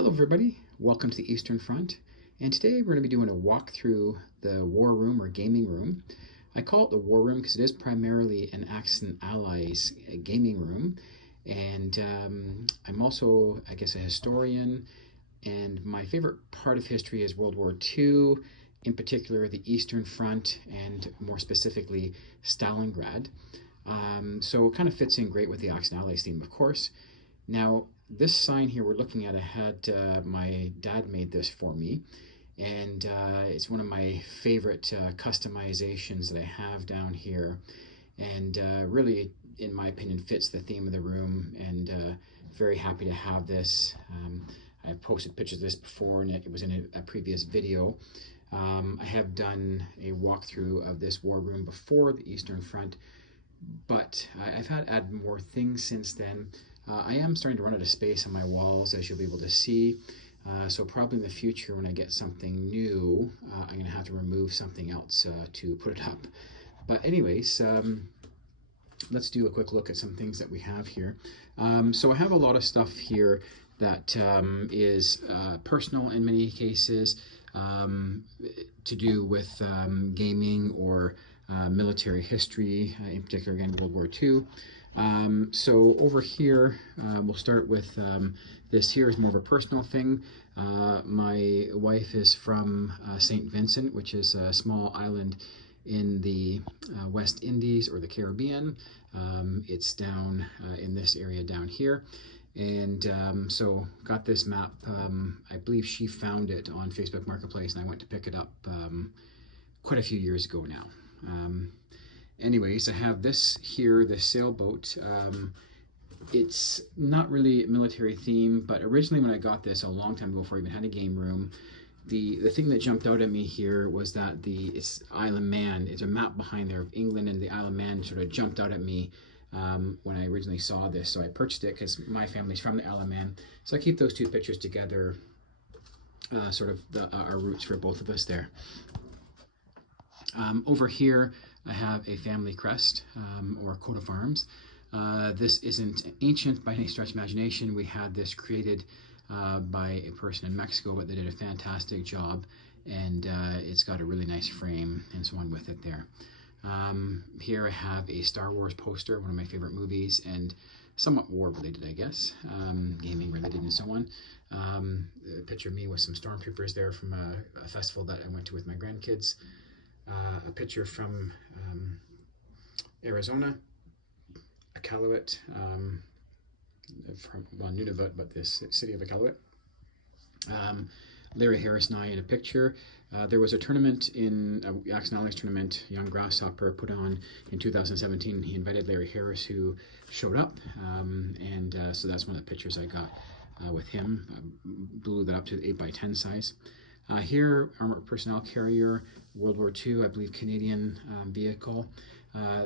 Hello everybody, welcome to the Eastern Front, and today we're going to be doing a walk through the war room or gaming room. I call it the war room because it is primarily an Axis and Allies gaming room, and I'm also, I guess, a historian, and my favorite part of history is World War II, in particular the Eastern Front, and more specifically Stalingrad. So it kind of fits in great with the Axis and Allies theme, of course. Now, this sign here we're looking at, I had my dad made this for me, and it's one of my favorite customizations that I have down here, and really, in my opinion, fits the theme of the room, and very happy to have this. I've posted pictures of this before, and it was in a previous video. I have done a walkthrough of this war room before the Eastern Front, but I've had to add more things since then. I am starting to run out of space on my walls, as you'll be able to see. So probably in the future, when I get something new, I'm going to have to remove something else to put it up. But anyways, let's do a quick look at some things that we have here. So I have a lot of stuff here that is personal in many cases, to do with gaming or military history, in particular, again, World War II. So over here, we'll start with this here is more of a personal thing. My wife is from St. Vincent, which is a small island in the West Indies or the Caribbean. It's down in this area down here. And so got this map. I believe she found it on Facebook Marketplace, and I went to pick it up quite a few years ago now. Anyways, I have this here, this sailboat. It's not really military theme, but originally when I got this a long time ago, before I even had a game room, the thing that jumped out at me here was that it's Isle of Man. It's a map behind there of England, and the Isle of Man sort of jumped out at me when I originally saw this. So I purchased it because my family's from the Isle of Man. So I keep those two pictures together, sort of our roots for both of us there. Over here, I have a family crest, or coat of arms. This isn't ancient by any stretch of imagination. We had this created by a person in Mexico, but they did a fantastic job, and it's got a really nice frame and so on with it there. Here I have a Star Wars poster, one of my favorite movies, and somewhat war related, I guess, gaming related and so on. A picture of me with some stormtroopers there from a festival that I went to with my grandkids. A picture from Arizona, Iqaluit, from, well, Nunavut, but this city of Iqaluit. Larry Harris and I in a picture. There was a tournament in Axis and Allies tournament, Young Grasshopper, put on in 2017. He invited Larry Harris, who showed up, and so that's one of the pictures I got with him. Blew that up to the 8x10 size. Here, armored personnel carrier, World War II, I believe Canadian vehicle.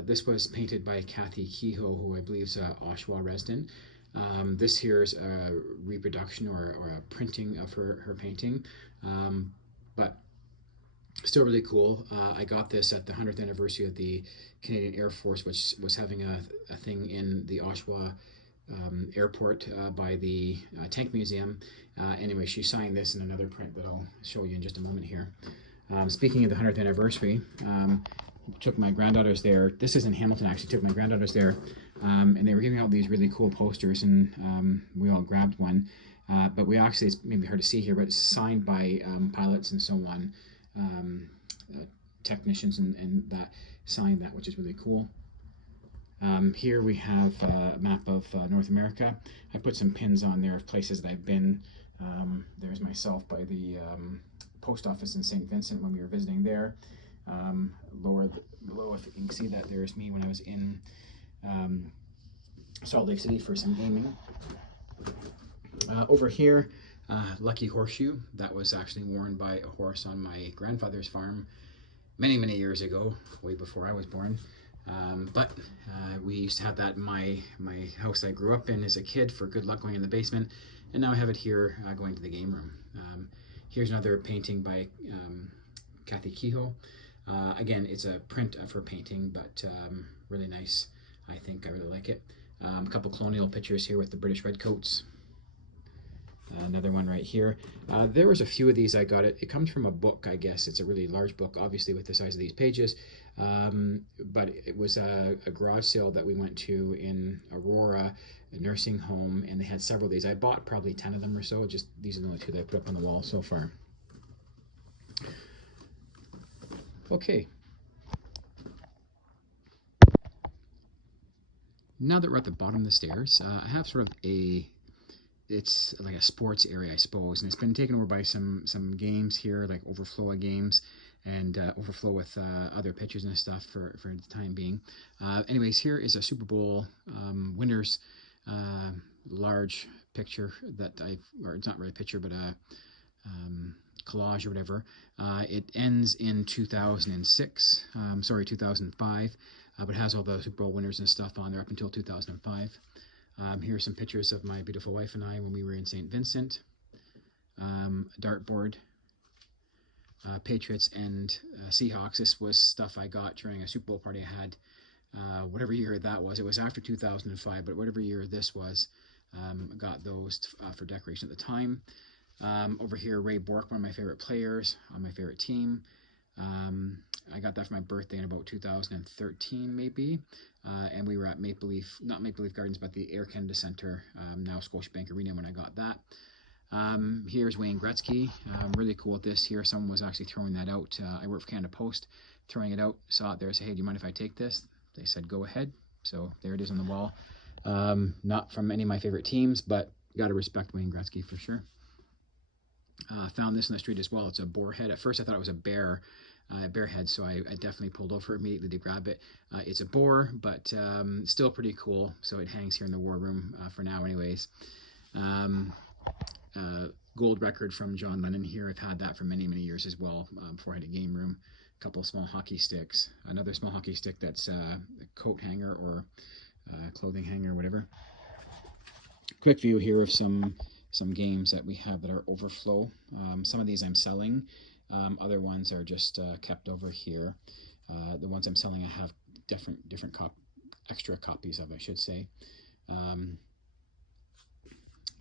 This was painted by Kathy Kehoe, who I believe is an Oshawa resident. This here is a reproduction or a printing of her painting, but still really cool. I got this at the 100th anniversary of the Canadian Air Force, which was having a thing in the Oshawa airport by the Tank Museum. Anyway, she signed this in another print that I'll show you in just a moment here. Speaking of the 100th anniversary, took my granddaughters there. This is in Hamilton, actually. Took my granddaughters there, and they were giving out these really cool posters, and we all grabbed one. But we actually, it's maybe hard to see here, but it's signed by pilots and so on, technicians, and that signed that, which is really cool. Here we have a map of North America. I put some pins on there of places that I've been. There's myself by the post office in St. Vincent when we were visiting there. Lower below, if you can see that, there's me when I was in Salt Lake City for some gaming. Over here, Lucky Horseshoe. That was actually worn by a horse on my grandfather's farm many, many years ago, way before I was born. But we used to have that in my house I grew up in as a kid for good luck going in the basement, and now I have it here going to the game room. Here's another painting by Kathy Kehoe. Again, it's a print of her painting, but really nice. I think I really like it. A couple colonial pictures here with the British Redcoats. Another one right here. There was a few of these I got. It comes from a book, I guess. It's a really large book, obviously, with the size of these pages. But it was a garage sale that we went to in Aurora, a nursing home, and they had several of these. I bought probably 10 of them or so. Just these are the only two that I put up on the wall so far. Okay. Now that we're at the bottom of the stairs, I have sort of it's like a sports area, I suppose, and it's been taken over by some games here, like overflow of games, and overflow with other pitchers and stuff for the time being. Anyways, here is a Super Bowl winners large picture that or it's not really a picture, but a collage or whatever. It ends in 2006, 2005, but it has all the Super Bowl winners and stuff on there up until 2005. Here are some pictures of my beautiful wife and I when we were in St. Vincent. Dartboard, Patriots and Seahawks. This was stuff I got during a Super Bowl party I had, whatever year that was. It was after 2005, but whatever year this was, got those for decoration at the time. Over here, Ray Bork, one of my favorite players on my favorite team. I got that for my birthday in about 2013, maybe. And we were at not Maple Leaf Gardens, but the Air Canada Centre, now Scotiabank Arena, when I got that. Here's Wayne Gretzky. Really cool with this here. Someone was actually throwing that out. I work for Canada Post, throwing it out. Saw it there, said, hey, do you mind if I take this? They said, go ahead. So there it is on the wall. Not from any of my favorite teams, but got to respect Wayne Gretzky for sure. Found this in the street as well. It's a boar head. At first I thought it was a bear head, so I definitely pulled over immediately to grab it. It's a boar, but still pretty cool. So it hangs here in the war room for now anyways. Gold record from John Lennon here. I've had that for many years as well, before I had a game room. A couple of small hockey sticks. Another small hockey stick that's a coat hanger or clothing hanger or whatever. Quick view here of some games that we have that are overflow. Some of these I'm selling. Other ones are just kept over here. The ones I'm selling I have different extra copies of, I should say.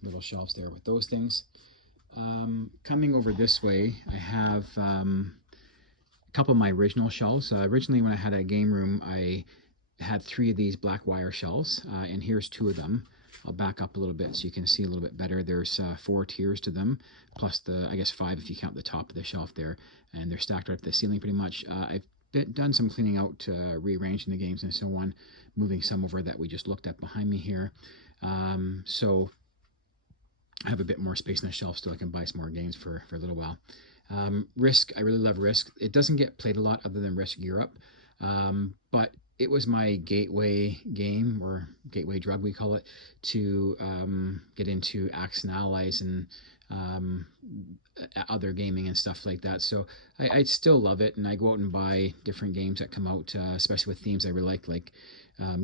Little shelves there with those things. Coming over this way, I have a couple of my original shelves. Originally when I had a game room, I had 3 of these black wire shelves, and here's 2 of them. I'll back up a little bit so you can see a little bit better. There's 4 tiers to them, plus I guess 5 if you count the top of the shelf there, and they're stacked right up to the ceiling pretty much. I've done some cleaning out, rearranging the games and so on, moving some over that we just looked at behind me here. So I have a bit more space on the shelf, so I can buy some more games for a little while. Risk, I really love Risk. It doesn't get played a lot other than Risk Europe, but it was my gateway game, or gateway drug we call it, to get into Axis and Allies and other gaming and stuff like that. So I still love it, and I go out and buy different games that come out, especially with themes I really like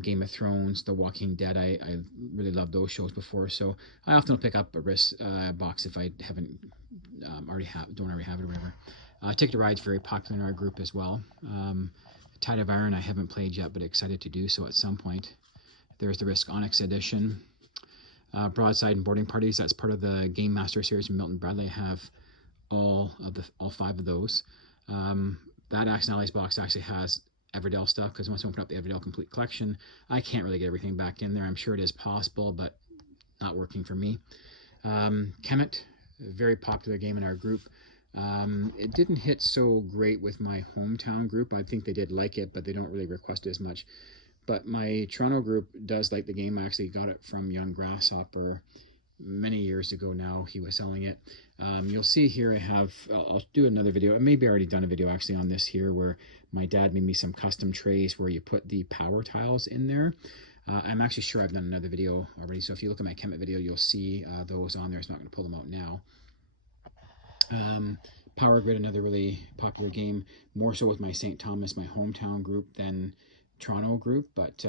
Game of Thrones, The Walking Dead. I really love those shows before, so I often will pick up a Risk box if I haven't don't already have it or whatever. Ticket to Ride's very popular in our group as well. Tide of Iron I haven't played yet, but excited to do so at some point. There's the Risk Onyx edition. Broadside and Boarding Parties, that's part of the Game Master series from Milton Bradley. I have all 5 of those. That Axis and Allies box actually has Everdell stuff, because once I open up the Everdell Complete Collection, I can't really get everything back in there. I'm sure it is possible, but not working for me. Kemet, a very popular game in our group. It didn't hit so great with my hometown group. I think they did like it, but they don't really request it as much. But my Toronto group does like the game. I actually got it from Young Grasshopper many years ago now. He was selling it. You'll see here I'll do another video. I maybe already done a video actually on this here, where my dad made me some custom trays where you put the power tiles in there. I'm actually sure I've done another video already, so if you look at my Kemet video, you'll see those on there. So I'm not going to pull them out now. Power Grid, another really popular game, more so with my St. Thomas, my hometown group, than Toronto group, but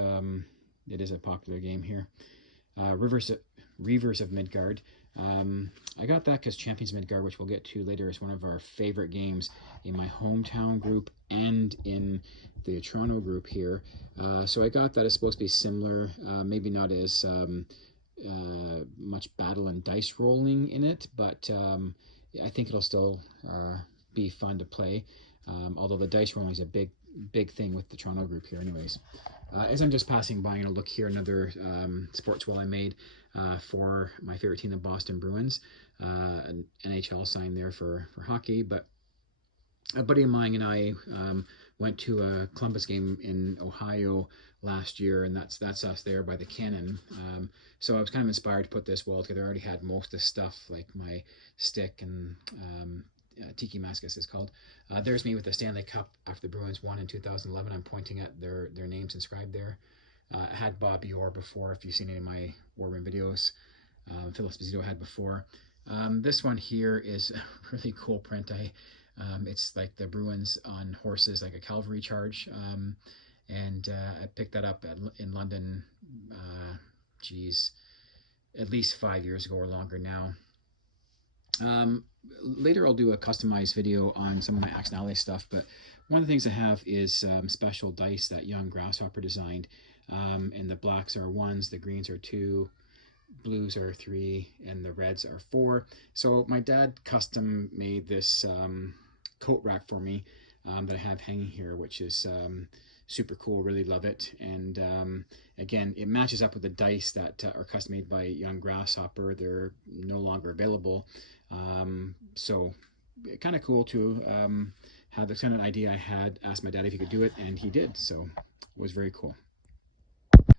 it is a popular game here. Reavers of Midgard. I got that because Champions of Midgard, which we'll get to later, is one of our favorite games in my hometown group and in the Toronto group here. So I got that. It's supposed to be similar, maybe not as much battle and dice rolling in it, but I think it'll still be fun to play. Although the dice rolling is a big thing with the Toronto group here anyways. As I'm just passing by, look here, another sports wall I made for my favorite team, the Boston Bruins. An NHL sign there for hockey, but a buddy of mine and I went to a Columbus game in Ohio last year, and that's us there by the cannon. So I was kind of inspired to put this wall together. I already had most of the stuff, like my stick and Tiki Mask, it's called. There's me with the Stanley Cup after the Bruins won in 2011. I'm pointing at their names inscribed there. I had Bobby Orr before, if you've seen any of my War Room videos. Phil Esposito had before. This one here is a really cool print. It's like the Bruins on horses, like a cavalry charge. And I picked that up in London, at least 5 years ago or longer now. Later I'll do a customized video on some of my Accent Allies stuff, but one of the things I have is special dice that Young Grasshopper designed. And the blacks are 1s, the greens are 2, blues are 3, and the reds are 4. So my dad custom made this coat rack for me that I have hanging here, which is super cool. Really love it. And again, it matches up with the dice that are custom made by Young Grasshopper. They're no longer available. So kind of cool to have the kind of idea I had. Asked my dad if he could do it, and he did. So it was very cool.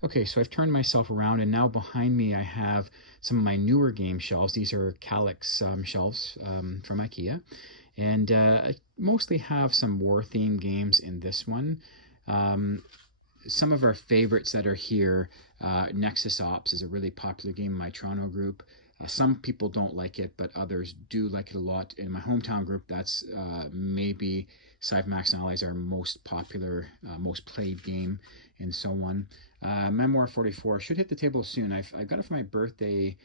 Okay, so I've turned myself around, and now behind me I have some of my newer game shelves. These are Kallax shelves from IKEA. And I mostly have some war-themed games in this one. Some of our favorites that are here, Nexus Ops is a really popular game in my Toronto group. Some people don't like it, but others do like it a lot. In my hometown group, that's maybe aside from Accent Allies, our most popular, most played game, and so on. Memoir 44 should hit the table soon. I got it for my birthday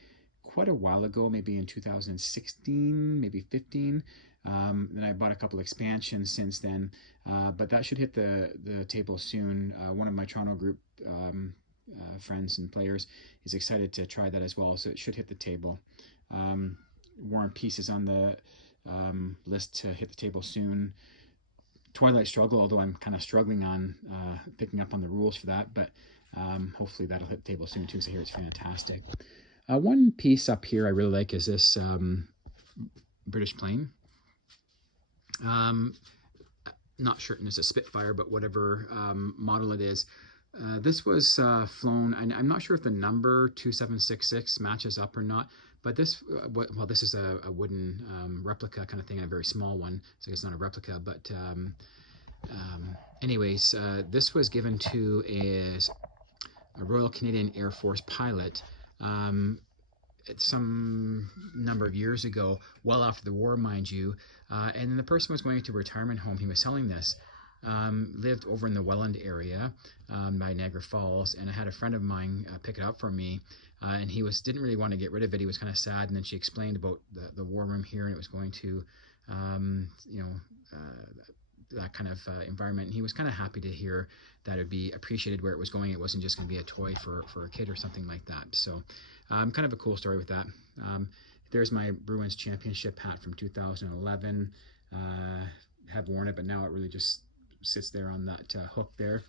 quite a while ago, maybe in 2016, maybe 15. Then I bought a couple expansions since then, but that should hit the table soon. One of my Toronto group friends and players is excited to try that as well, so it should hit the table. War and Peace is on the list to hit the table soon. Twilight Struggle, although I'm kind of struggling on picking up on the rules for that, but hopefully that'll hit the table soon too, so I hear it's fantastic. One piece up here I really like is this British plane. Not certain it's a Spitfire, but whatever model it is. This was flown, I'm not sure if the number 2766 matches up or not, but this, well, this is a wooden replica kind of thing, a very small one, so it's not a replica, but anyways, this was given to a Royal Canadian Air Force pilot some number of years ago, well after the war, mind you, and the person was going to a retirement home. He was selling this. Lived over in the Welland area by Niagara Falls, and I had a friend of mine pick it up for me, and he didn't really want to get rid of it. He was kind of sad, and then she explained about the war room here, and it was going to, that kind of environment, and he was kind of happy to hear that it'd be appreciated where it was going. It wasn't just going to be a toy for a kid or something like that. So kind of a cool story with that. There's my Bruins championship hat from 2011. Have worn it, but now it really just sits there on that hook there.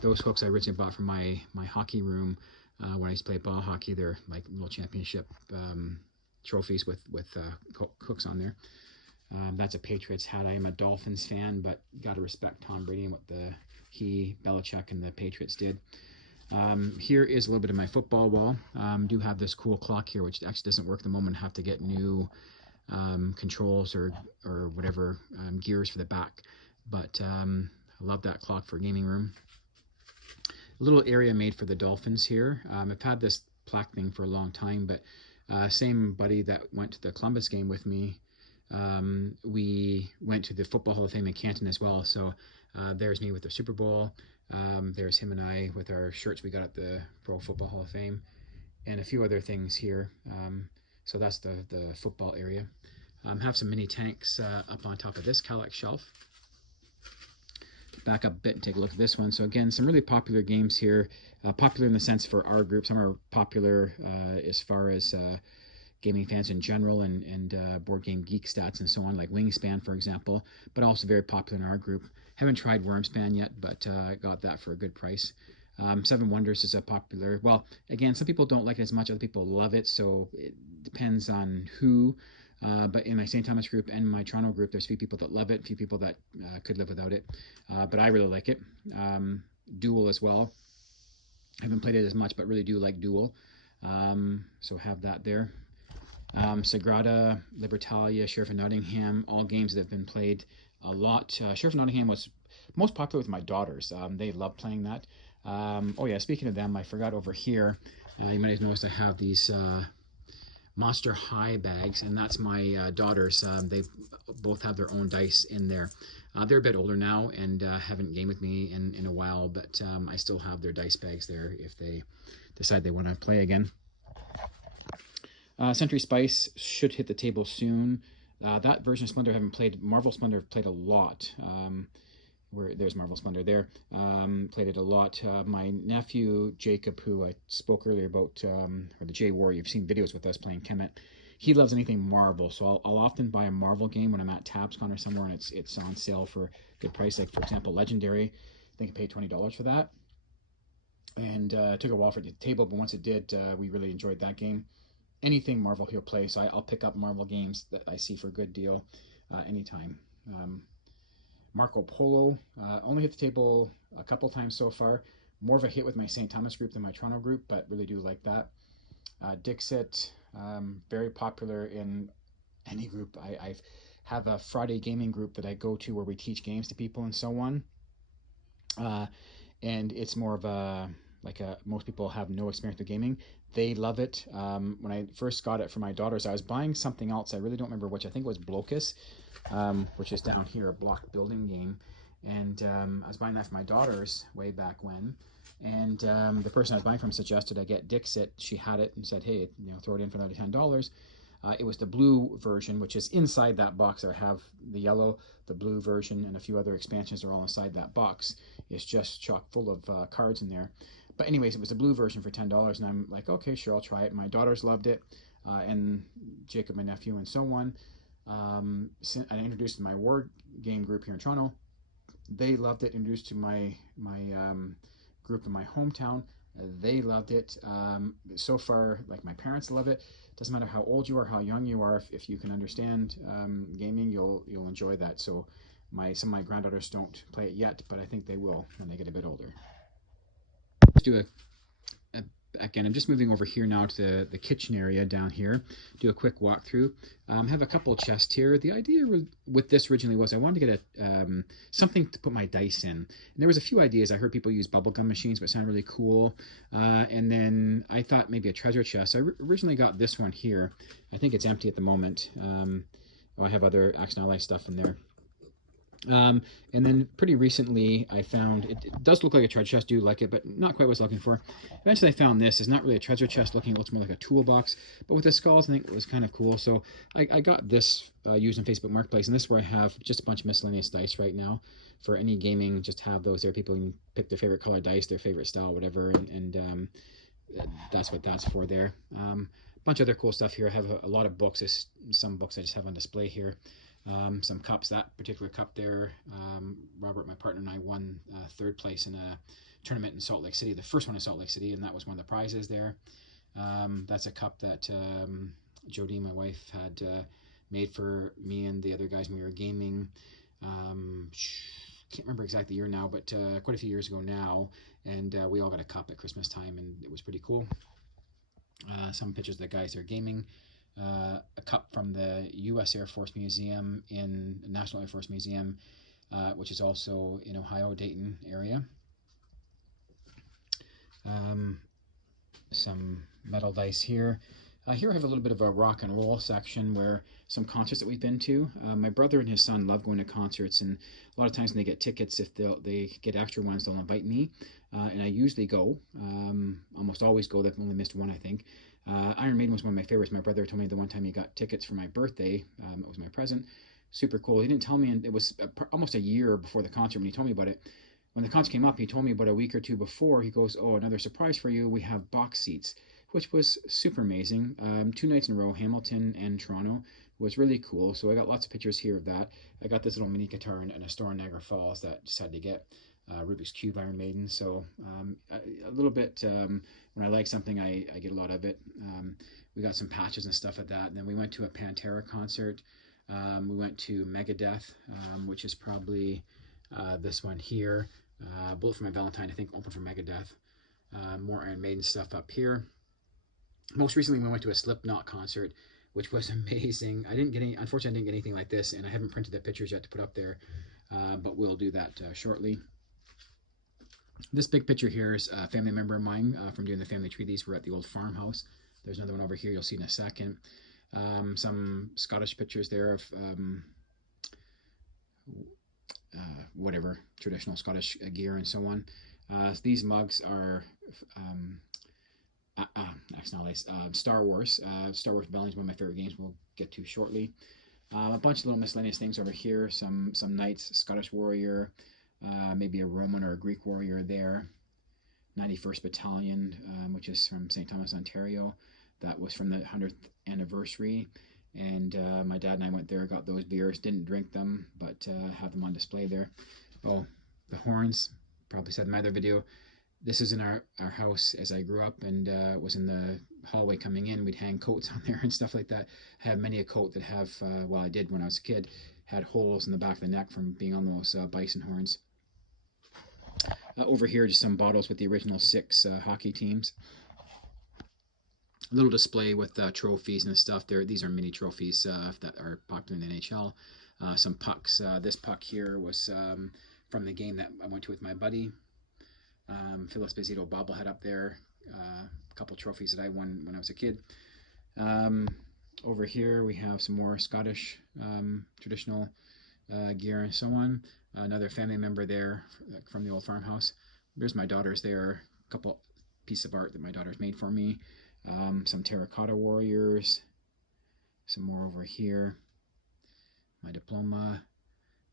Those hooks I originally bought from my hockey room when I used to play ball hockey. They're like little championship trophies with hooks on there. That's a Patriots hat. I am a Dolphins fan, but got to respect Tom Brady and what he, Belichick, and the Patriots did. Here is a little bit of my football wall. Do have this cool clock here, which actually doesn't work at the moment. Have to get new controls or whatever gears for the back. But I love that clock for a gaming room. A little area made for the Dolphins here. I've had this plaque thing for a long time, but same buddy that went to the Columbus game with me, we went to the Football Hall of Fame in Canton as well. So there's me with the Super Bowl. There's him and I with our shirts we got at the Pro Football Hall of Fame, and a few other things here. So that's the football area. Have some mini tanks up on top of this Kallax shelf. back up a bit and take a look at this one. So again, some really popular games here. Popular in the sense for our group. Some are popular as far as gaming fans in general, and Board Game Geek stats and so on, like Wingspan, for example, but also very popular in our group. Haven't tried Wormspan yet, but got that for a good price. Seven Wonders is a popular, well, again, some people don't like it as much, other people love it, so it depends on who. But in my St. Thomas group and my Toronto group, there's a few people that love it, a few people that could live without it. But I really like it. Duel as well. I haven't played it as much, but really do like Duel. So have that there. Sagrada, Libertalia, Sheriff of Nottingham, all games that have been played a lot. Sheriff of Nottingham was most popular with my daughters. They love playing that. Oh yeah, speaking of them, I forgot over here, you might have noticed I have these Monster High bags, and that's my daughters. They both have their own dice in there. They're a bit older now and haven't gamed with me in a while, but I still have their dice bags there if they decide they want to play again. Century Spice should hit the table soon. That version of Splendor I haven't played. Marvel Splendor I've played a lot. There's Marvel Splendor there. Played it a lot. My nephew Jacob, who I spoke earlier about, or the J War, you've seen videos with us playing Kemet. He loves anything Marvel, so I'll often buy a Marvel game when I'm at TabsCon or somewhere and it's on sale for a good price. Like for example, Legendary, I think I paid $20 for that, and it took a while for it to the table, but once it did, we really enjoyed that game. Anything Marvel he'll play, so I'll pick up Marvel games that I see for a good deal anytime. Marco Polo, only hit the table a couple times so far. More of a hit with my St. Thomas group than my Toronto group, but really do like that. Dixit, very popular in any group. I have a Friday gaming group that I go to where we teach games to people and so on. And it's more of a, most people have no experience with gaming. They love it. When I first got it for my daughters, I was buying something else. I really don't remember which. I think it was Blocus, which is down here, a block building game. And I was buying that for my daughters way back when. And the person I was buying from suggested I get Dixit. She had it and said, hey, throw it in for another $10. It was the blue version, which is inside that box. I have the yellow, the blue version, and a few other expansions are all inside that box. It's just chock full of cards in there. But anyways, it was the blue version for $10, and I'm like, okay, sure, I'll try it. My daughters loved it, and Jacob, my nephew, and so on. I introduced my war game group here in Toronto. They loved it. Introduced to my group in my hometown. They loved it. So far, like my parents love it. Doesn't matter how old you are, how young you are. If you can understand gaming, you'll enjoy that. So some of my granddaughters don't play it yet, but I think they will when they get a bit older. Let's do again, I'm just moving over here now to the kitchen area down here. Do a quick walkthrough. Have a couple of chests here. The idea with this originally was I wanted to get something to put my dice in. And there was a few ideas. I heard people use bubblegum machines, which sounded really cool. And then I thought maybe a treasure chest. I originally got this one here. I think it's empty at the moment. I have other Action Ally stuff in there. And then pretty recently I found, it does look like a treasure chest, do like it, but not quite what I was looking for. Eventually I found this. It's not really a treasure chest looking, it looks more like a toolbox, but with the skulls I think it was kind of cool. So I got this used in Facebook Marketplace, and this is where I have just a bunch of miscellaneous dice right now. For any gaming, just have those there. People can pick their favorite color dice, their favorite style, whatever, and that's what that's for there. Bunch of other cool stuff here. I have a lot of books. Some books I just have on display here. Some cups. That particular cup there, Robert, my partner, and I won third place in a tournament in Salt Lake City, the first one in Salt Lake City, and that was one of the prizes there. That's a cup that Jodie, my wife, had made for me and the other guys when we were gaming. Can't remember exact the year now, but quite a few years ago now, and we all got a cup at Christmas time, and it was pretty cool. Some pictures of the guys there gaming. A cup from the U.S. Air Force Museum in National Air Force Museum, which is also in Ohio, Dayton area. Some metal dice here. Here I have a little bit of a rock and roll section where some concerts that we've been to. My brother and his son love going to concerts, and a lot of times when they get tickets, if they get extra ones, they'll invite me, and I usually go. Almost always go. They've only missed one, I think. Iron Maiden was one of my favorites. My brother told me the one time he got tickets for my birthday, it was my present, super cool. He didn't tell me, and it was almost a year before the concert when he told me about it. When the concert came up, he told me about a week or two before. He goes, "Oh, another surprise for you. We have box seats," which was super amazing. 2 nights in a row, Hamilton and Toronto, was really cool. So I got lots of pictures here of that. I got this little mini guitar in a store in Niagara Falls that I decided to get. Rubik's Cube Iron Maiden. So a little bit, when I like something, I get a lot of it. We got some patches and stuff like that. And then we went to a Pantera concert. We went to Megadeth, which is probably this one here. Bullet for My Valentine, I think, open for Megadeth. More Iron Maiden stuff up here. Most recently, we went to a Slipknot concert, which was amazing. Unfortunately, I didn't get anything like this, and I haven't printed the pictures yet to put up there, but we'll do that shortly. This big picture here is a family member of mine from doing the family tree. These were at the old farmhouse. There's another one over here you'll see in a second. Some Scottish pictures there of whatever, traditional Scottish gear and so on. These mugs are Star Wars. Star Wars Rebellion is one of my favorite games we'll get to shortly. A bunch of little miscellaneous things over here. Some knights, Scottish warrior, maybe a Roman or a Greek warrior there. 91st Battalion, which is from St. Thomas, Ontario. That was from the 100th anniversary. And my dad and I went there, got those beers, didn't drink them, but have them on display there. Oh, the horns, probably said in my other video. This is in our house as I grew up, and was in the hallway coming in. We'd hang coats on there and stuff like that. I have many a coat that have, I did when I was a kid, had holes in the back of the neck from being on those bison horns. Over here, just some bottles with the original 6 hockey teams. A little display with trophies and stuff there. These are mini trophies that are popular in the NHL. Some pucks. This puck here was from the game that I went to with my buddy. Phil Esposito bobblehead up there. A couple trophies that I won when I was a kid. Over here we have some more Scottish traditional gear and so on. Another family member there from the old farmhouse. There's my daughters there. A couple pieces of art that my daughters made for me. Some terracotta warriors. Some more over here. My diploma.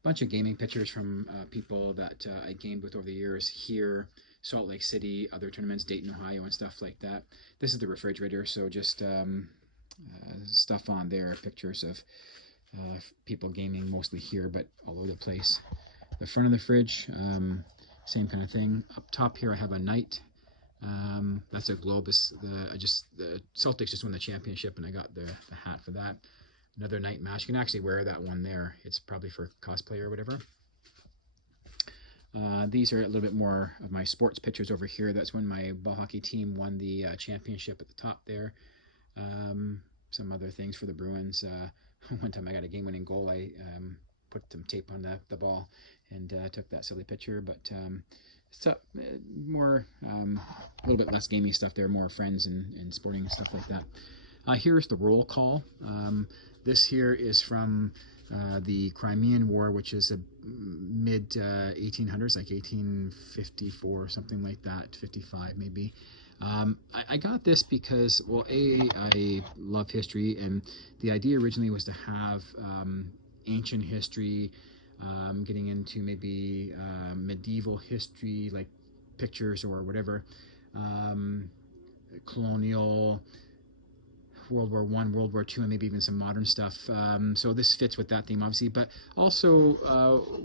Bunch of gaming pictures from people that I gamed with over the years here. Salt Lake City, other tournaments, Dayton, Ohio, and stuff like that. This is the refrigerator, so just stuff on there, pictures of people gaming mostly here, but all over the place. The front of the fridge, same kind of thing. Up top here I have a knight. That's a Globus. The Celtics just won the championship, and I got the hat for that. Another knight match. You can actually wear that one there. It's probably for cosplay or whatever. These are a little bit more of my sports pictures over here. That's when my ball hockey team won the championship at the top there. Some other things for the Bruins. One time I got a game-winning goal. I put some tape on the ball and took that silly picture. But more, a little bit less gamey stuff there, more friends and sporting and stuff like that. Here's the roll call. This here is from the Crimean War, which is a mid 1800s, like 1854, something like that, 55 maybe. I got this because, well, I love history, and the idea originally was to have ancient history, getting into maybe medieval history, like pictures or whatever, colonial, World War I, World War II, and maybe even some modern stuff. So this fits with that theme, obviously. But also,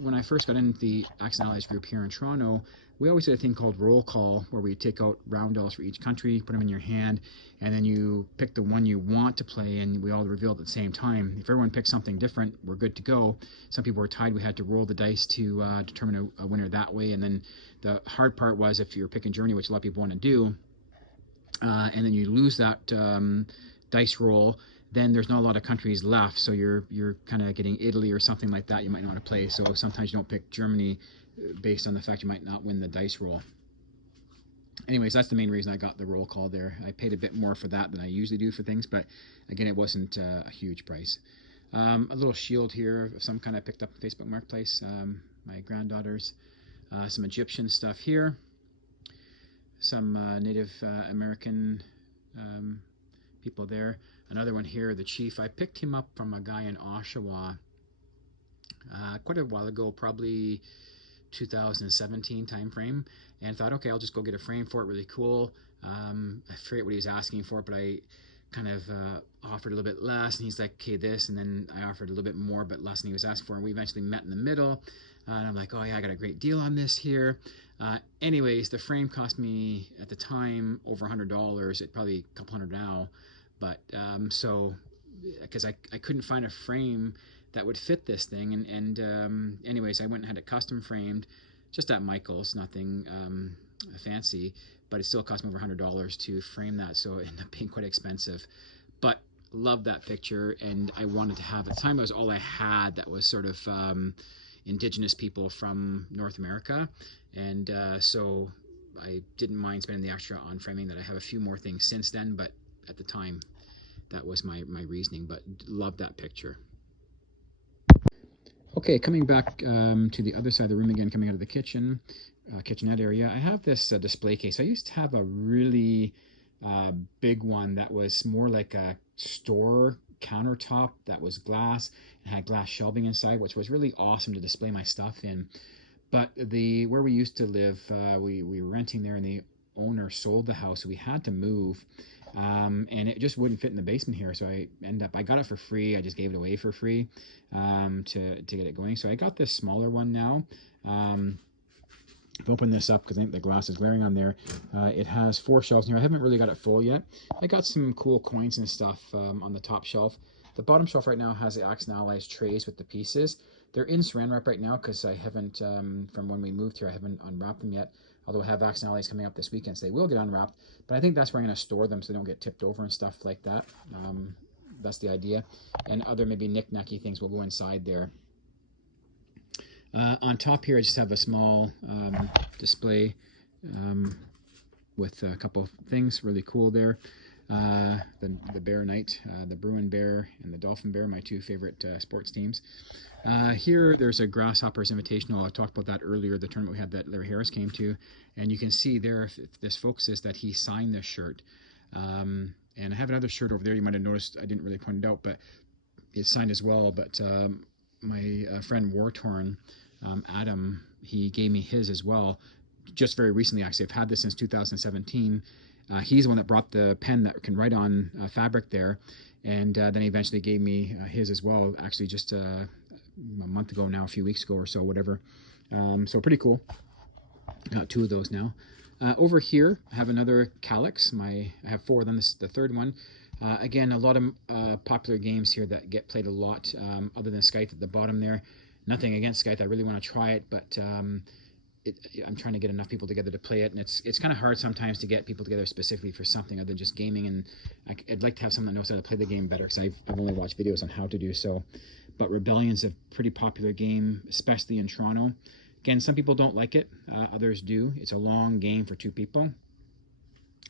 when I first got into the Accent Allies group here in Toronto, we always did a thing called roll call, where we take out roundels for each country, put them in your hand, and then you pick the one you want to play, and we all reveal at the same time. If everyone picks something different, we're good to go. Some people were tied. We had to roll the dice to determine a winner that way. And then the hard part was if you're picking Germany, which a lot of people want to do, and then you lose that dice roll, then there's not a lot of countries left, so you're kind of getting Italy or something like that you might not want to play. So sometimes you don't pick Germany based on the fact you might not win the dice roll. Anyways, that's the main reason I got the roll call there. I paid a bit more for that than I usually do for things, but again, it wasn't a huge price. A little shield here of some kind I picked up on Facebook Marketplace. My granddaughters. Some Egyptian stuff here. Some Native American people there. Another one here, the chief. I picked him up from a guy in Oshawa quite a while ago, probably 2017 time frame, and thought, okay, I'll just go get a frame for it. Really cool. I forget what he was asking for, but I kind of offered a little bit less, and he's like, okay, this, and then I offered a little bit more but less than he was asking for, and we eventually met in the middle. And I'm like, oh yeah, I got a great deal on this here. Anyways, the frame cost me at the time over $100. It probably a couple hundred now, but so because I couldn't find a frame that would fit this thing, and anyways, I went and had it custom framed, just at Michael's, nothing fancy, but it still cost me over $100 to frame that, so it ended up being quite expensive. But love that picture, and I wanted to have, at the time it was all I had that was sort of indigenous people from North America, and so I didn't mind spending the extra on framing that. I have a few more things since then, but at the time that was my reasoning. But love that picture. Okay, coming back to the other side of the room again, coming out of the kitchenette area, I have this display case. I used to have a really big one that was more like a store countertop that was glass and had glass shelving inside, which was really awesome to display my stuff in. But where we used to live, we were renting there, and the owner sold the house, so we had to move. And it just wouldn't fit in the basement here, so I got it for free. I just gave it away for free to get it going. So I got this smaller one now. I've opened this up because I think the glass is glaring on there. It has 4 shelves in here. I haven't really got it full yet. I got some cool coins and stuff on the top shelf. The bottom shelf right now has the Accent Allies trays with the pieces. They're in saran wrap right now because I haven't, from when we moved here, I haven't unwrapped them yet. Although I have Accent Allies coming up this weekend, so they will get unwrapped. But I think that's where I'm going to store them so they don't get tipped over and stuff like that. That's the idea. And other maybe knick-knacky things will go inside there. On top here, I just have a small display with a couple of things really cool there. The Bear Knight, the Bruin Bear and the Dolphin Bear, my 2 favorite sports teams. Here there's a Grasshoppers Invitational. I talked about that earlier, the tournament we had that Larry Harris came to, and you can see there, if this focuses, that he signed this shirt. And I have another shirt over there, you might have noticed, I didn't really point it out, but it's signed as well. But my friend War Torn, Adam, he gave me his as well, just very recently actually. I've had this since 2017. He's the one that brought the pen that can write on fabric there, and then he eventually gave me his as well, actually just a month ago now, a few weeks ago or so, whatever. So pretty cool. Got 2 of those now. Over here, I have another Kallax. I have 4 of them. This is the 3rd one. Again, a lot of popular games here that get played a lot, other than Scythe at the bottom there. Nothing against Scythe, I really want to try it, but I'm trying to get enough people together to play it, and it's kind of hard sometimes to get people together specifically for something other than just gaming, and I'd like to have someone that knows how to play the game better, because I've only watched videos on how to do so. But Rebellion's a pretty popular game, especially in Toronto. Again, some people don't like it, others do. It's a long game for 2 people.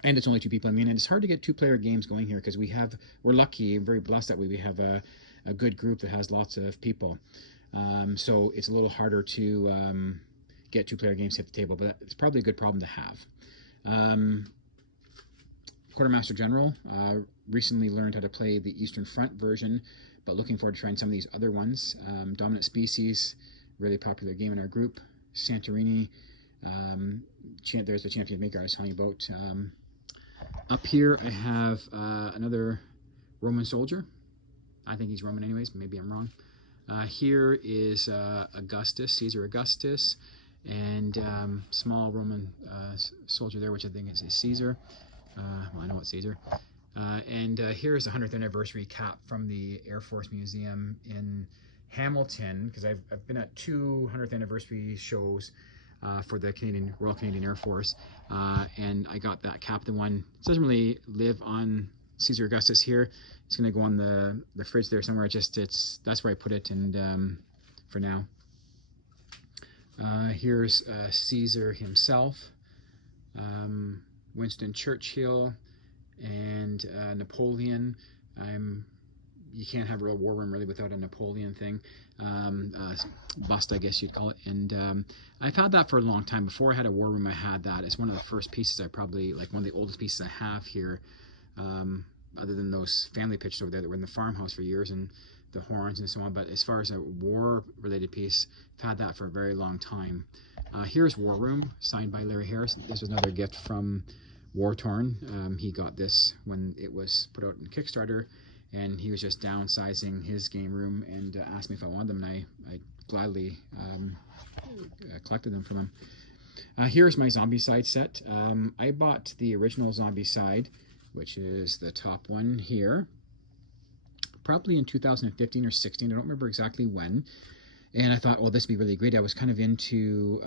And it's only 2 people. I mean, and it's hard to get 2-player games going here because we're lucky and very blessed that we have a good group that has lots of people. So it's a little harder to get 2-player games to hit the table, but it's probably a good problem to have. Quartermaster General, recently learned how to play the Eastern Front version, but looking forward to trying some of these other ones. Dominant Species, really popular game in our group. Santorini, there's the Champion Maker I was telling you about. Up here I have another Roman soldier. I think he's Roman anyways, maybe I'm wrong. Here is Augustus, Caesar Augustus, and small Roman soldier there, which I think is Caesar. Well, I know it's Caesar. And here's the 100th anniversary cap from the Air Force Museum in Hamilton, because I've been at 2 100th anniversary shows for the Royal Canadian Air Force, and I got that cap. The one, it doesn't really live on Caesar Augustus here. It's going to go on the fridge there somewhere. That's where I put it, and for now. Here's Caesar himself, Winston Churchill, and Napoleon. You can't have a real war room really without a Napoleon thing, bust, I guess you'd call it. And I've had that for a long time. Before I had a war room, I had that. It's one of the first pieces I probably, like one of the oldest pieces I have here, other than those family pictures over there that were in the farmhouse for years. And the horns and so on. But as far as a war-related piece, I've had that for a very long time. Here's War Room, signed by Larry Harris. This was another gift from War Torn. He got this when it was put out in Kickstarter, and he was just downsizing his game room and asked me if I wanted them, and I gladly collected them from him. Here's my Zombicide set. I bought the original Zombicide, which is the top one here, probably in 2015 or 16. I don't remember exactly when. And I thought, well, this would be really great. I was kind of into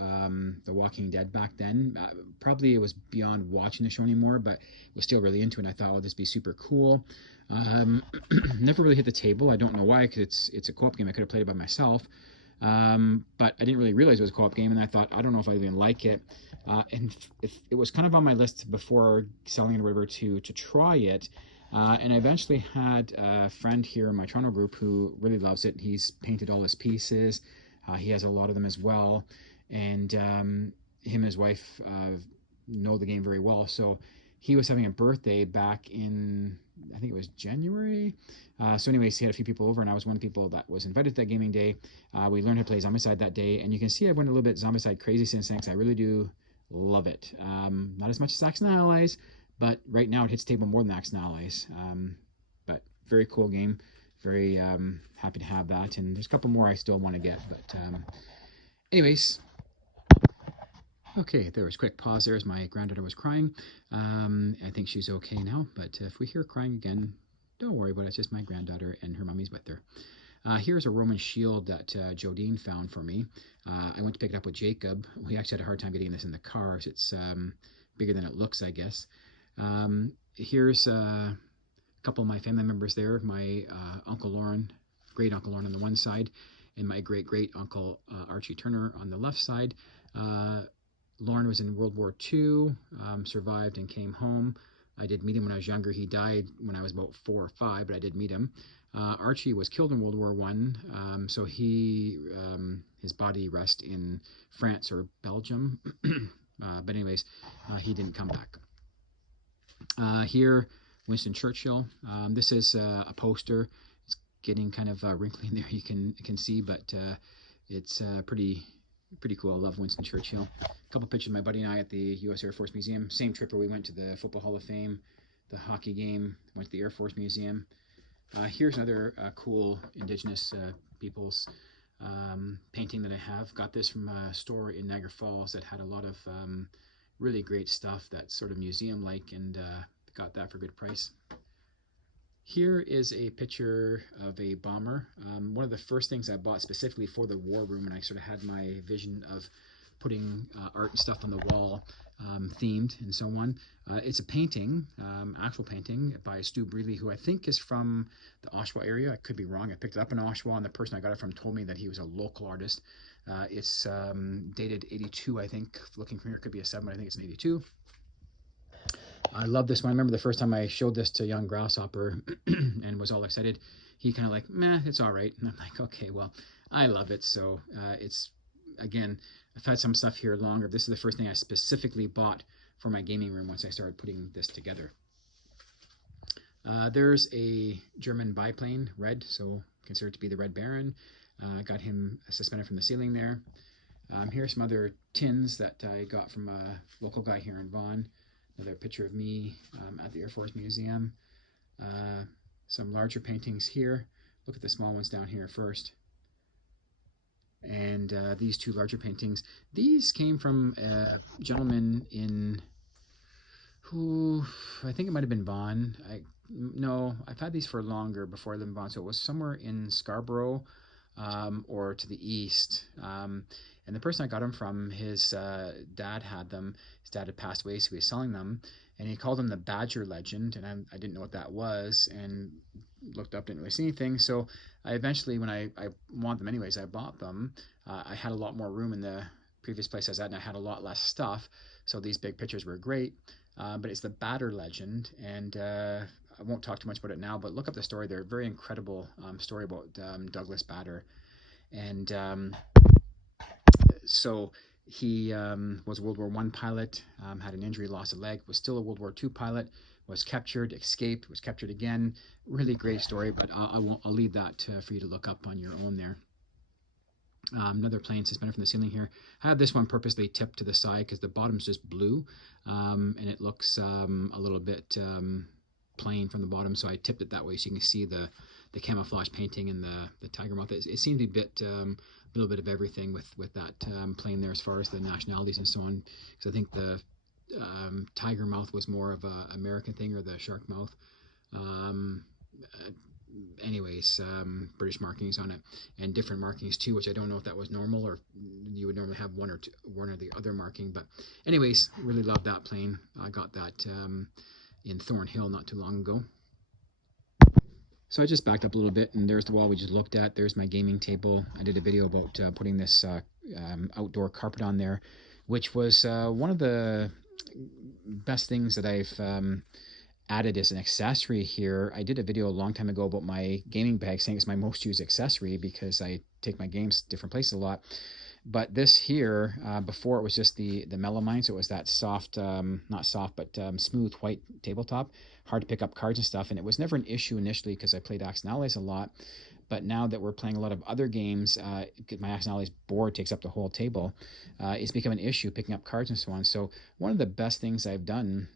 The Walking Dead back then. Probably it was beyond watching the show anymore, but was still really into it. And I thought, oh, this would be super cool. Never really hit the table. I don't know why, because it's a co-op game. I could have played it by myself. But I didn't really realize it was a co-op game, and I thought, I don't know if I even like it. And it was kind of on my list before selling it or whatever to try it. And I eventually had a friend here in my Toronto group who really loves it. He's painted all his pieces. He has a lot of them as well. And him and his wife know the game very well. So he was having a birthday back in, I think it was January. So anyways, he had a few people over, and I was one of the people that was invited to that gaming day. We learned how to play Zombicide that day. And you can see I went a little bit Zombicide crazy since then, because I really do love it. Not as much as Axis and Allies, but right now it hits table more than Axis and Allies. But very cool game. Very happy to have that. And there's a couple more I still want to get. But anyways, okay, there was a quick pause there as my granddaughter was crying. I think she's okay now. But if we hear crying again, don't worry about it. It's just my granddaughter and her mommy's with her. Here's a Roman shield that Jodine found for me. I went to pick it up with Jacob. We actually had a hard time getting this in the car. So it's bigger than it looks, I guess. Here's a couple of my family members there. My Uncle Lauren, great Uncle Lauren on the one side, and my great Uncle Archie Turner on the left side. Lauren was in World War II, survived and came home. I did meet him when I was younger. He died when I was about 4 or 5, but I did meet him. Archie was killed in World War I, so his body rests in France or Belgium. But anyways, he didn't come back. Here, Winston Churchill. This is a poster. It's getting kind of wrinkly in there. You can see, but it's pretty cool. I love Winston Churchill. A couple pictures of my buddy and I at the U.S. Air Force Museum. Same trip where we went to the Football Hall of Fame, the hockey game, went to the Air Force Museum. Here's another cool Indigenous people's painting that I have. Got this from a store in Niagara Falls that had a lot of really great stuff that's sort of museum-like, and got that for a good price. Here is a picture of a bomber. One of the first things I bought specifically for the war room, and I sort of had my vision of putting art and stuff on the wall, themed and so on. It's a painting, actual painting by Stu Breeley, who I think is from the Oshawa area. I could be wrong. I picked it up in Oshawa, and the person I got it from told me that he was a local artist. It's dated 82, I think. Looking from here, it could be a 7, but I think it's an 82. I love this one. I remember the first time I showed this to young Grasshopper and was all excited. He kind of like, meh, it's all right. And I'm like, okay, well, I love it. So it's, again, I've had some stuff here longer. This is the first thing I specifically bought for my gaming room once I started putting this together. There's a German biplane, red, so considered to be the Red Baron. Got him suspended from the ceiling there. Here's some other tins that I got from a local guy here in Vaughan. Another picture of me at the Air Force Museum. Some larger paintings here. Look at the small ones down here first. And these two larger paintings. These came from a gentleman in, who, I think it might have been Vaughan. No, I've had these for longer before I lived in Vaughan, so it was somewhere in Scarborough or to the east. And the person I got them from, his dad had them. His dad had passed away, so he was selling them. And he called them the Badger Legend, and I didn't know what that was, and looked up, didn't really see anything. So I eventually, when I want them anyways, I bought them. I had a lot more room in the previous place I was at, and I had a lot less stuff. So these big pictures were great. But it's the Badger Legend, and I won't talk too much about it now, but look up the story. They're a very incredible story about Douglas Bader. And so he was a World War I pilot, had an injury, lost a leg, was still a World War II pilot, was captured, escaped, was captured again. Really great story, but I'll leave that for you to look up on your own there. Another plane suspended from the ceiling here. I have this one purposely tipped to the side because the bottom's just blue, and it looks a little bit plain from the bottom, so I tipped it that way so you can see the camouflage painting and the tiger moth. It seemed to be a little bit of everything with that plane there as far as the nationalities and so on, because I think the tiger mouth was more of a American thing, or the shark mouth. Anyways, British markings on it, and different markings too, which I don't know if that was normal or you would normally have one or the other marking. But anyways, really love that plane. I got that in Thornhill not too long ago. So I just backed up a little bit, and there's the wall we just looked at. There's my gaming table. I did a video about putting this outdoor carpet on there, which was one of the best things that I've added as an accessory here. I did a video a long time ago about my gaming bag, saying it's my most used accessory because I take my games different places a lot. But this here, before it was just the melamine, so it was that soft, not soft, but smooth white tabletop, hard to pick up cards and stuff, and it was never an issue initially because I played Axis and Allies a lot. But now that we're playing a lot of other games, my Axis and Allies board takes up the whole table, it's become an issue picking up cards and so on. So one of the best things I've done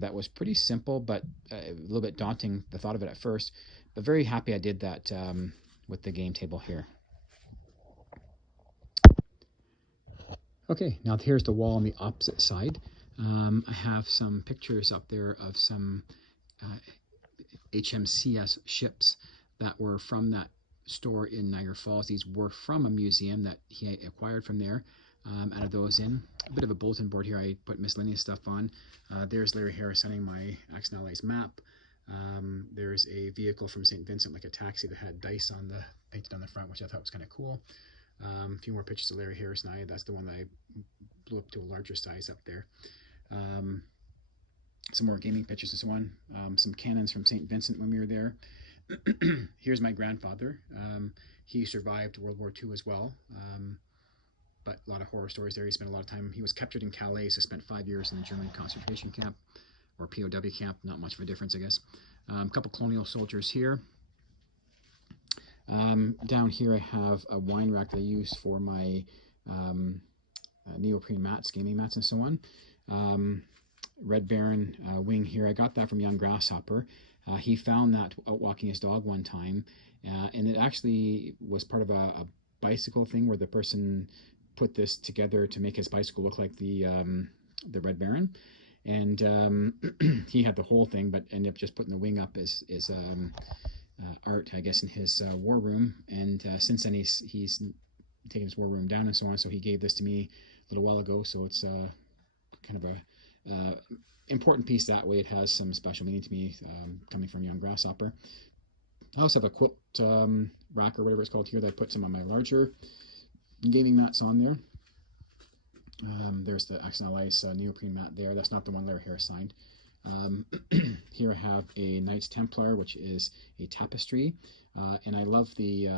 that was pretty simple, but a little bit daunting, the thought of it at first, but very happy I did that with the game table here. Okay, now here's the wall on the opposite side. I have some pictures up there of some HMCS ships that were from that store in Niagara Falls. These were from a museum that he acquired from there. Added those in. A bit of a bulletin board here I put miscellaneous stuff on. There's Larry Harris sending my Axis and Allies map. There's a vehicle from St. Vincent, like a taxi that had dice on painted on the front, which I thought was kind of cool. A few more pictures of Larry Harris and I. That's the one that I blew up to a larger size up there. Some more gaming pictures and so on. Some cannons from St. Vincent when we were there. Here's my grandfather. He survived World War II as well, but a lot of horror stories there. He spent a lot of time. He was captured in Calais, so spent 5 years in the German concentration camp, or POW camp. Not much of a difference, I guess. A couple colonial soldiers here. Down here I have a wine rack that I use for my neoprene mats, gaming mats and so on. Red Baron wing here, I got that from Young Grasshopper. He found that out walking his dog one time, and it actually was part of a bicycle thing where the person put this together to make his bicycle look like the Red Baron. And he had the whole thing, but ended up just putting the wing up as art, I guess, in his war room. And since then he's taken his war room down and so on. So he gave this to me a little while ago. So it's kind of a important piece that way. It has some special meaning to me, coming from Young Grasshopper. I also have a quilt rack or whatever it's called here that I put some of my larger gaming mats on there. There's the Axis and Allies neoprene mat there. That's not the one Larry Harris signed. Here I have a Knights Templar, which is a tapestry, and I love the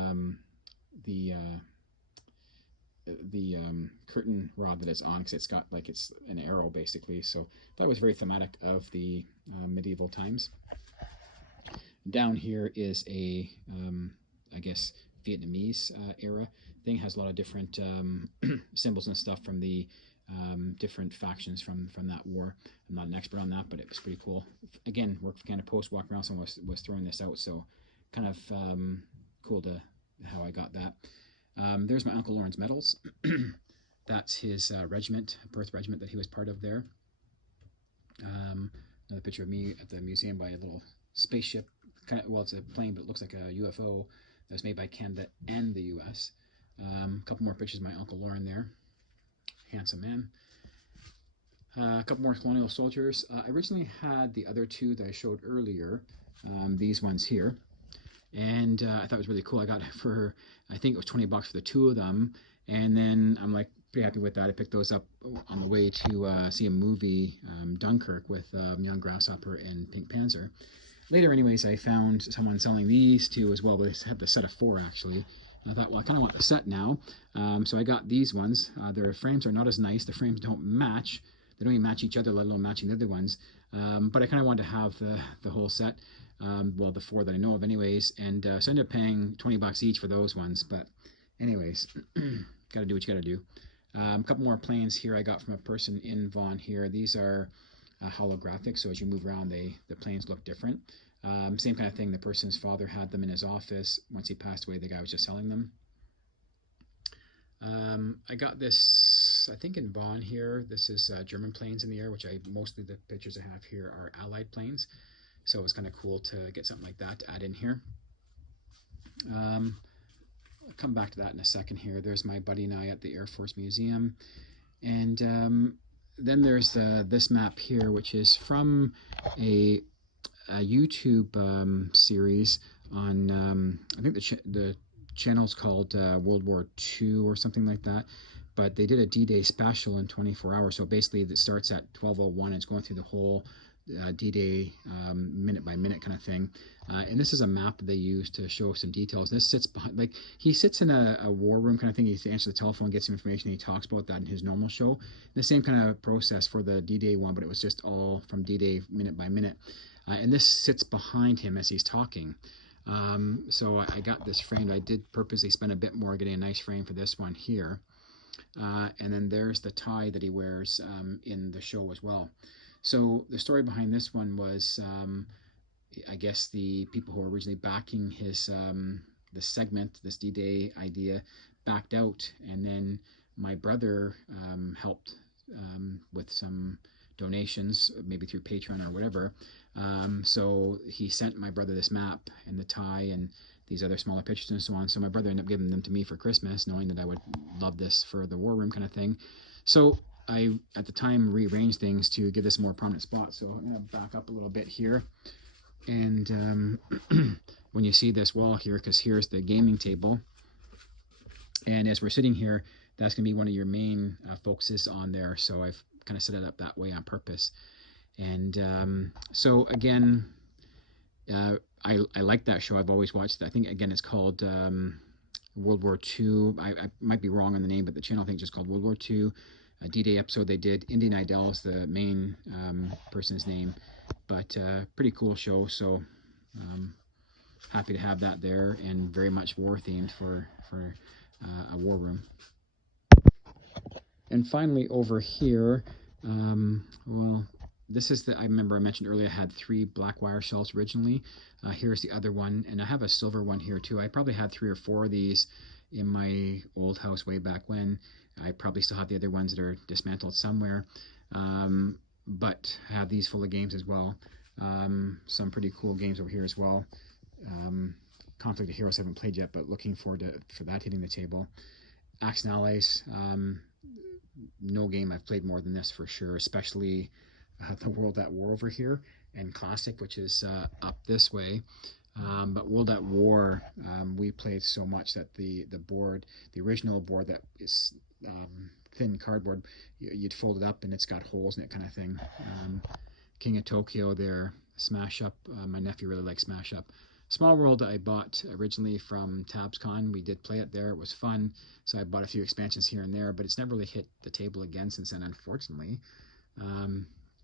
curtain rod that it's on, because it's got like it's an arrow basically. So that was very thematic of the medieval times. Down here is a I guess Vietnamese era thing. Has a lot of different symbols and stuff from the different factions from that war. I'm not an expert on that, but it was pretty cool. Again, worked for Canada Post, walking around, someone was throwing this out, so kind of cool to how I got that. There's my Uncle Lawrence medals. That's his regiment, Perth regiment that he was part of there. Another picture of me at the museum by a little spaceship. Well, it's a plane, but it looks like a UFO that was made by Canada and the US. A couple more pictures of my Uncle Lauren there. Handsome man. A couple more colonial soldiers. I originally had the other two that I showed earlier, these ones here, and I thought it was really cool. I got it for, I think it was $20 for the two of them, and then I'm like pretty happy with that. I picked those up on the way to see a movie, Dunkirk, with Young Grasshopper and Pink Panzer. Later, anyways, I found someone selling these two as well, but they have the set of 4 actually. I thought, well, I kind of want the set now, so I got these ones. Their frames are not as nice. The frames don't match, they don't even match each other, let alone matching the other ones. But I kind of wanted to have the whole set. Well, the 4 that I know of anyways, and so I ended up paying $20 each for those ones. But anyways, gotta do what you gotta do. A couple more planes here I got from a person in Vaughan here. These are holographic, so as you move around, the planes look different. Same kind of thing, the person's father had them in his office. Once he passed away, the guy was just selling them. I got this, I think in Vaughan here. This is German planes in the air, which mostly the pictures I have here are Allied planes. So it was kind of cool to get something like that to add in here. I'll come back to that in a second here. There's my buddy and I at the Air Force Museum. And then there's this map here, which is from a YouTube series on, I think the channel's called World War II or something like that. But they did a D-Day special in 24 hours. So basically it starts at 12:01. It's going through the whole D-Day minute by minute kind of thing. And this is a map that they use to show some details. This sits behind, like he sits in a war room kind of thing. He answers the telephone, gets some information. He talks about that in his normal show. The same kind of process for the D-Day one, but it was just all from D-Day minute by minute. And this sits behind him as he's talking. So I got this framed. I did purposely spend a bit more getting a nice frame for this one here. And then there's the tie that he wears in the show as well. So the story behind this one was, I guess the people who were originally backing his this segment, this D-Day idea, backed out, and then my brother helped with some donations, maybe through Patreon or whatever. So he sent my brother this map and the tie and these other smaller pictures and so on. So my brother ended up giving them to me for Christmas, knowing that I would love this for the war room kind of thing. So I, at the time, rearranged things to give this a more prominent spot. So I'm going to back up a little bit here. And when you see this wall here, because here's the gaming table. And as we're sitting here, that's going to be one of your main focuses on there. So I've kind of set it up that way on purpose. And so again, I like that show. I've always watched it. I think, again, it's called World War II. I might be wrong on the name, but the channel I think is just called World War II. A D-Day episode they did. Indian Idol is the main person's name, but pretty cool show. So happy to have that there, and very much war themed for a war room. And finally over here, well, this is I remember I mentioned earlier I had 3 black wire shelves originally. Here's the other one, and I have a silver one here too. I probably had 3 or 4 of these in my old house way back when. I probably still have the other ones that are dismantled somewhere, but I have these full of games as well. Some pretty cool games over here as well. Conflict of Heroes I haven't played yet, but looking forward for that hitting the table. Axis and Allies, no game I've played more than this for sure, especially the World at War over here, and Classic, which is up this way. But World at War, we played so much that the board, the original board that is thin cardboard, you'd fold it up and it's got holes in it kind of thing. King of Tokyo there, Smash Up, my nephew really likes Smash Up. Small World I bought originally from TabsCon. We did play it there, it was fun, so I bought a few expansions here and there, but it's never really hit the table again since then, unfortunately.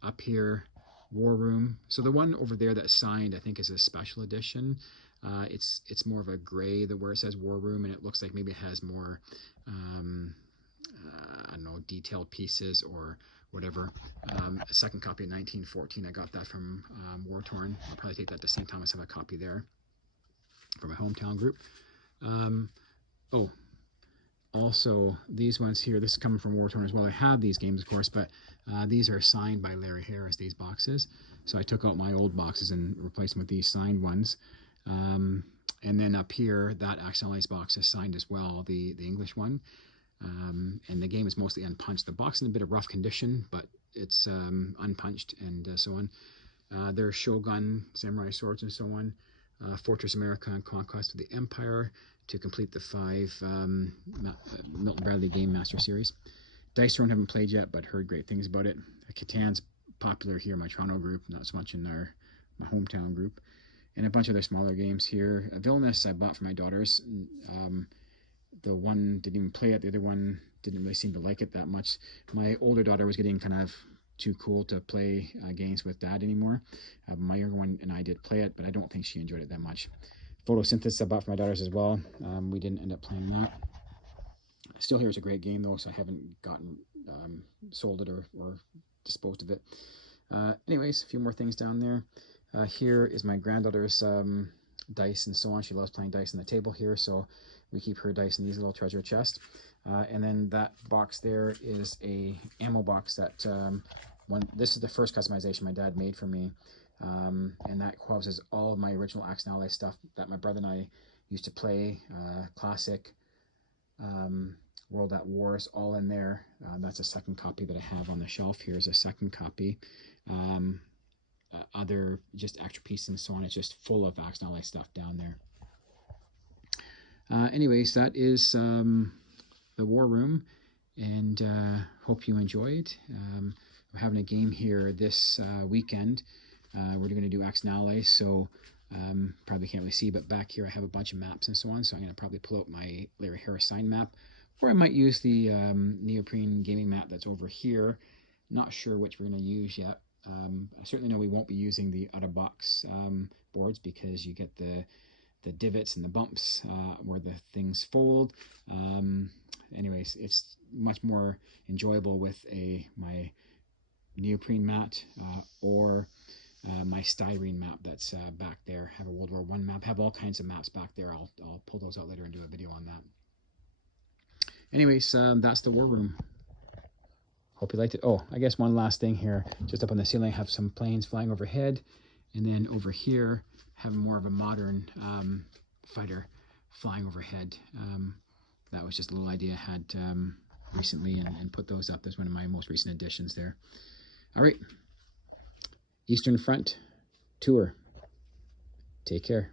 Up here, War Room. So the one over there that's signed, I think, is a special edition. It's more of a gray, where it says War Room, and it looks like maybe it has more, I don't know, detailed pieces or whatever. A second copy of 1914. I got that from War Torn. I'll probably take that to St. Thomas. Have a copy there for my hometown group. Oh, also these ones here. This is coming from War Torn as well. I have these games, of course, but these are signed by Larry Harris. These boxes. So I took out my old boxes and replaced them with these signed ones. And then up here, that Axis and Allies box is signed as well, the English one. And the game is mostly unpunched. The box is in a bit of rough condition, but it's unpunched and so on. There's Shogun, Samurai Swords and so on. Fortress America and Conquest of the Empire to complete the 5 Milton Bradley Game Master Series. Dice Throne haven't played yet, but heard great things about it. Catan's popular here in my Toronto group, not so much in my hometown group. And a bunch of other smaller games here. Villainous I bought for my daughters. The one didn't even play it. The other one didn't really seem to like it that much. My older daughter was getting kind of too cool to play games with Dad anymore. My younger one and I did play it, but I don't think she enjoyed it that much. Photosynthesis I bought for my daughters as well. We didn't end up playing that. Still here is a great game though, so I haven't gotten sold it or disposed of it. Anyways, a few more things down there. Here is my granddaughter's dice and so on. She loves playing dice on the table here, so we keep her dice in these little treasure chests. And then that box there is a ammo box that this is the first customization my dad made for me, and that houses all of my original Axis and Allies stuff that my brother and I used to play, classic, World at Wars, all in there. That's a second copy that I have on the shelf. Here's a second copy. Other just extra pieces and so on. It's just full of Axis and Allies stuff down there. Anyways, that is the War Room, and hope you enjoyed. We're having a game here this weekend. We're going to do Axis and Allies, so probably can't really see, but back here I have a bunch of maps and so on, so I'm going to probably pull out my Larry Harris sign map, or I might use the neoprene gaming map that's over here. Not sure which we're going to use yet. I certainly know we won't be using the out-of-box boards because you get the divots and the bumps where the things fold. Anyways, it's much more enjoyable with my neoprene mat or my styrene map that's back there. Have a World War I map, have all kinds of maps back there. I'll pull those out later and do a video on that. Anyways, that's the War Room. Hope you liked it. Oh, I guess one last thing here. Just up on the ceiling, I have some planes flying overhead. And then over here, have more of a modern fighter flying overhead. That was just a little idea I had recently and put those up. There's one of my most recent additions there. All right. Eastern Front tour. Take care.